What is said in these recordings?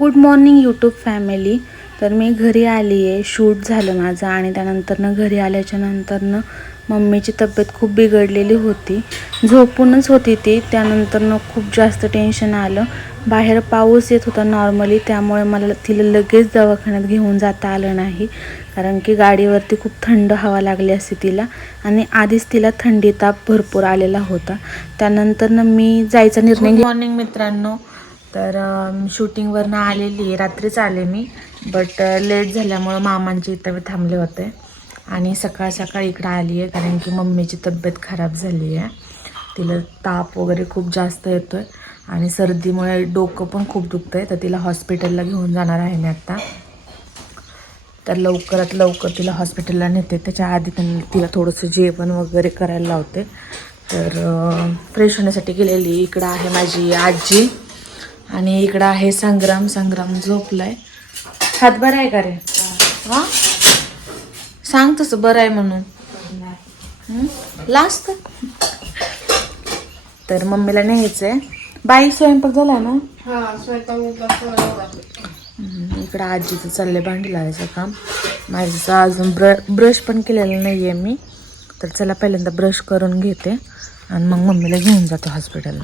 Good morning YouTube family. तर मी घरी आली आहे शूट झालं माझं आणि त्यानंतरनं घरी आल्याच्या नंतरनं मम्मीची तब्येत खूप बिघडलेली होती. झोपूनच होती ती. त्यानंतरनं खूप जास्त टेन्शन आलं. बाहेर पाऊस येत होता नॉर्मली त्यामुळे मला तिला लगेच दवाखान्यात घेऊन जाता आलं नाही. कारण की गाडीवरती खूप थंड हवा लागली असते तिला आणि आधीच तिला थंडी ताप भरपूर आलेला होता. त्यानंतरनं मी जायचा निर्णय मॉर्निंग मित्रांनो. तर शूटिंगवरनं आलेली आहे. रात्रीच आले मी. बट लेट झाल्यामुळं मामांची इथं मी थांबले होते. आणि सकाळ सकाळ इकडं आली आहे कारण की मम्मीची तब्येत खराब झाली आहे. तिला ताप वगैरे खूप जास्त येतो आहे आणि सर्दीमुळे डोकं पण खूप दुखतं आहे तर तिला हॉस्पिटलला घेऊन जाणार आहे मी आत्ता तर लवकरात लवकर तिला हॉस्पिटलला नेते. त्याच्या आधी त्यांनी तिला थोडंसं जेवण वगैरे करायला लावते. तर फ्रेश होण्यासाठी गेलेली. इकडं आहे माझी आजी. आणि इकडं आहे संग्राम संग्राम झोपलाय. हात बरा आहे का रे? हा? सांग तसं बरं आहे म्हणून. लास्ट? तर मम्मीला न्यायचंय. बाई स्वयंपाक झाला ना? इकडं आजीचं चाललंय भांडी लावायचं काम. माझं अजून ब्र ब्रश पण केलेलं नाही आहे मी. तर चला पहिल्यांदा ब्रश करून घेते. आणि मग मम्मीला घेऊन जाते हॉस्पिटलला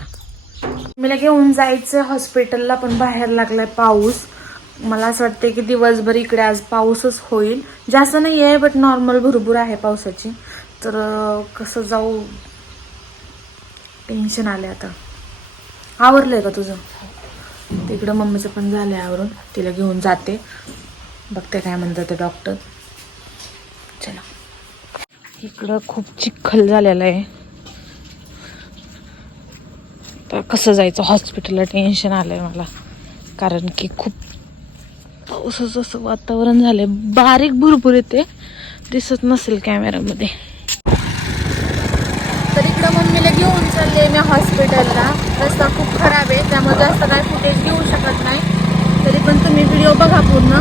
मला घेऊन जायचं हॉस्पिटलला पण बाहेर लागलाय पाऊस. मला असं वाटतं की दिवसभर इकडे आज पाऊसच होईल. जास्त नाही आहे बट नॉर्मल भरपूर आहे पावसाची. तर कसं जाऊ? टेन्शन आले आता. आवरलंय का तुझं? तिकडं मम्मीचं पण झालं आहे आवरून. तिला घेऊन जाते. बघते काय म्हणतात ते डॉक्टर चला. इकडं खूप चिखल झालेला आहे. तर कसं जायचं? हॉस्पिटलला टेन्शन आलं आहे मला. कारण की खूप पावसाचं असं वातावरण झालं आहे बारीक भरपूर येते. दिसत नसेल कॅमेरामध्ये तर इकडं मम्मीला घेऊन चालले मी हॉस्पिटलला रस्ता खूप खराब आहे. त्यामुळे जास्त काय फुटेज घेऊ शकत नाही. तरी पण तुम्ही व्हिडिओ बघा पूर्ण.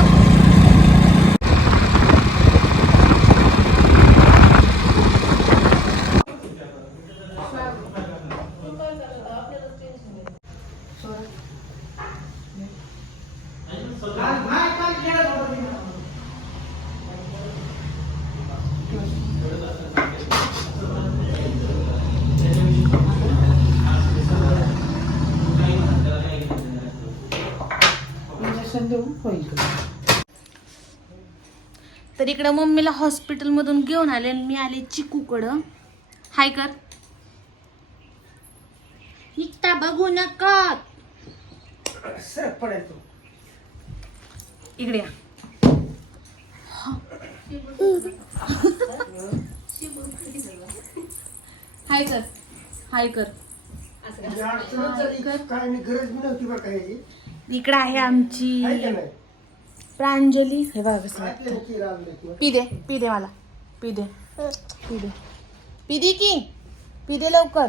तर इकडं मम्मीला हॉस्पिटलमधून घेऊन आले आणि मी आले चिकूकडं. हाय कर. निघता बघू नका. इकडे या. हाय कर. हाय कर. काय गरज नव्हती इकडे आहे आमची प्रांजली. हे बघा कसं. पी दे पी दे मला. पी दे पी दे. पी दे की? पी दे लवकर.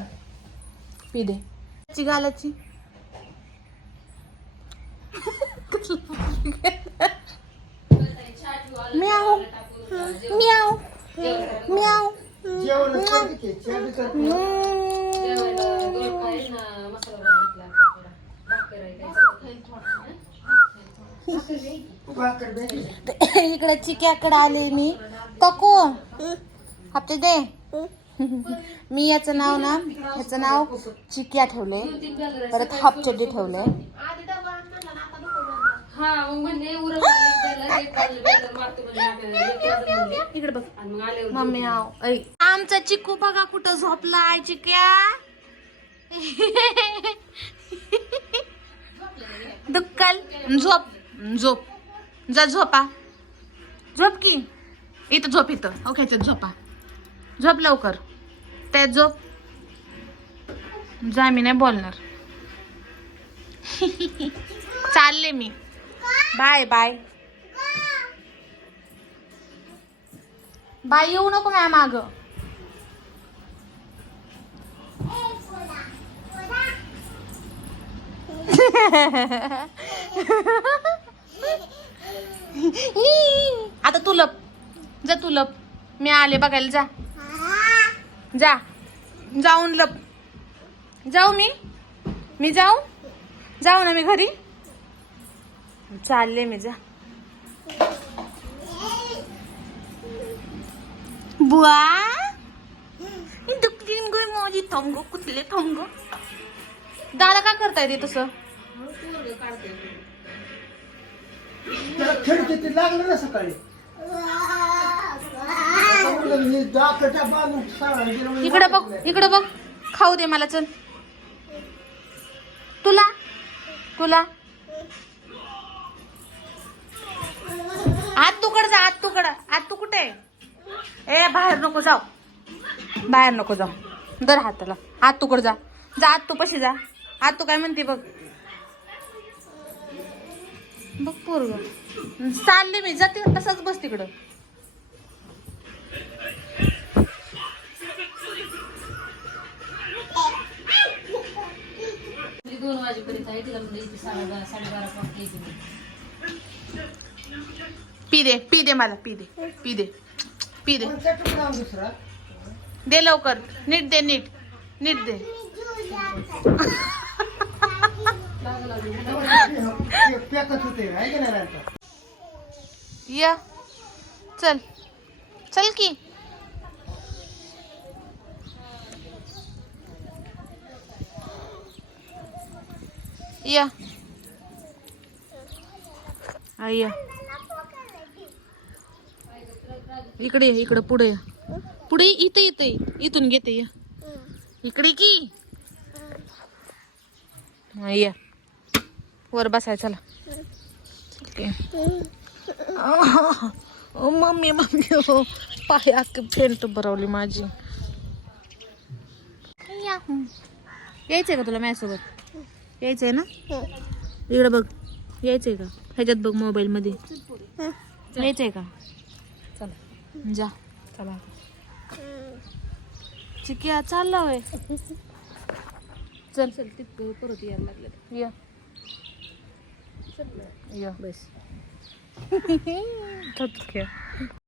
पी दे. ची गालाची. म्याव म्याव म्याव जेवण करते चहा इकडे चिक्याकडे आले मी. कको हप्ते दे. मी याचं नाव ना ह्याचं नाव चिक्या ठेवले. परत हापचड्डी ठेवले. इकडे बघ. मम्मी आव ऐ. आमचा चिकू बघा कुठं झोपलाय चिक्या. दुक्कल झोप झोप. जा झोपा. झोप की? इथं झोप इथं. ओके इथं झोपा. झोप लवकर. त्यात झोप. जा मी नाही बोलणार. चालले मी. Bye bye. बाय येऊ नको मॅम माग. आता तू लप. जा तू लप. मी आले बघायला जा. जा. जाऊन लप. जाऊ मी. मी जाऊ? जाऊ ना मी घरी? चालले मी जा. बुवा दुखली गो माझी. थांबगो कुठले थांबगो दादा का करताय ते तसं? त्याला खिडकीत लागलं ना सकाळी. सारा गेलं म्हणजे इकडे बघ इकडे बघ. खाऊ दे मला चल. तुला? तुला? आत तुकड जा आत तुकड. आत तू कुठे? आहे? ए बाहेर नको जाऊ. बाहेर नको जाऊ. दर हाताला. आत तुकड जा. जा आत तू पशी जा. आत तू काय म्हणते बघ. बघ पोरग. चालले मी जाते तसंच बस तिकडं. दोन वाजेपर्यंत आहे तिला म्हणजे इथे साडे साडेबारा पर्यंत यायची मी. पी दे पी दे मला पी दे पी दे पी दे. दे लवकर नीट दे नीट नीट दे. होते या. चल. चल की. या. या. इकडे ये, इकडे पुढे या. पुढे इथे इथे इथून घेते या. इकडे की. या. वर बसाय चला. मम्मी मम्मी हो. पाय अख्खी फेंट भरवली माझी. या. यायचंय का तुला माझ्यासोबत? यायचंय ना? इकडे बघ. यायचंय का? ह्याच्यात बघ मोबाईल मध्ये यायचंय का? चला. जा. चला. चिकिया चालला होय. चल. चल तिथं परत यायला लागलं. या. या. बस खेळ